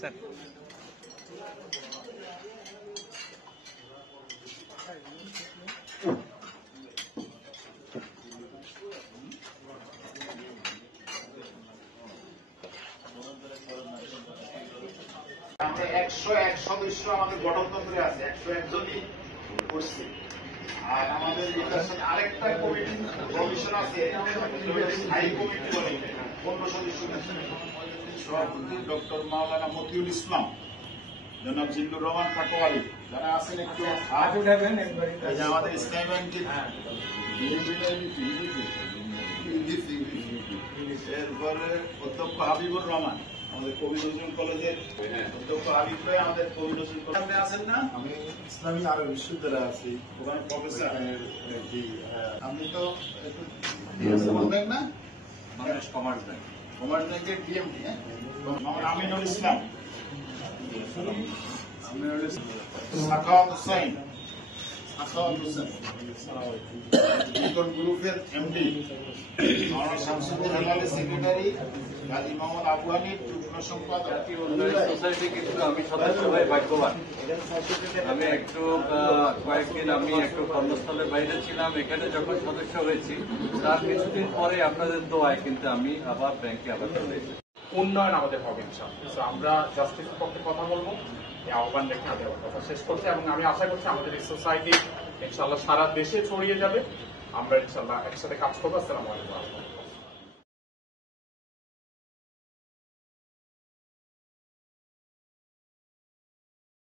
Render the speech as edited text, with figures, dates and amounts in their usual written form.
Sir আমরা 101 সদস্য আমাদের গঠনতন্ত্রে আছে, 101 জনই করছে। আর আমাদের নির্বাচনে আরেকটা কমিশন আছে, স্থায়ী কমিটি বলে 15 সদস্য সভাপতি ডক্টর মাওলানা মতিউল ইসলাম, জনাব জিল্লুর রহমান পাটোয়ারি, যারা আছেন একটু আমাদের ইসলামী ব্যাংকের এরপরে অধ্যক্ষ হাবিবুর রহমান, আমাদের কবি নজরুল কলেজের অধ্যক্ষ হাবিব ভাই, আমাদের কবি নজরুল কলেজে আছেন না? আমি ইসলামী আরব বিশ্ববিদ্যালয়ে আছি, ওখানে প্রফেসর। জি। আপনি তো বলবেন না, বাংলাদেশ কমার্স ব্যাংকের ডিএমডি। হ্যাঁ, আমিনুল ইসলাম, সাখাওয়াত হোসেন, লিটন গ্রুপের এমডি, মাওলানা শামসুদ্দিন হেলালি সেক্রেটারি, গাজী মোহাম্মদ আবু হানিফ যুগ্ম সম্পাদক। সোসাইটি কিন্তু আমি সদস্য ভাই ভাগ্যবান। আমি একটু কয়েকদিন আমি একটু কর্মস্থলের বাইরে ছিলাম, এখানে যখন সদস্য হয়েছি তার কিছুদিন পরে আপনাদের দোয়ায় কিন্তু আমি আবার ব্যাংকে আবার চলে এসেছি। উন্নয়ন আমাদের হবে ইনশাআল্লাহ। আমরা জাস্টিসের পক্ষে কথা বলবো, এই আহ্বান রেখে আমি আমার কথা শেষ করছি এবং আমি আশা করছি আমাদের এই সোসাইটি ইনশাআল্লাহ সারা দেশে ছড়িয়ে যাবে। আমরা ইনশাআল্লাহ একসাথে কাজ করবো। আসসালামু আলাইকুম।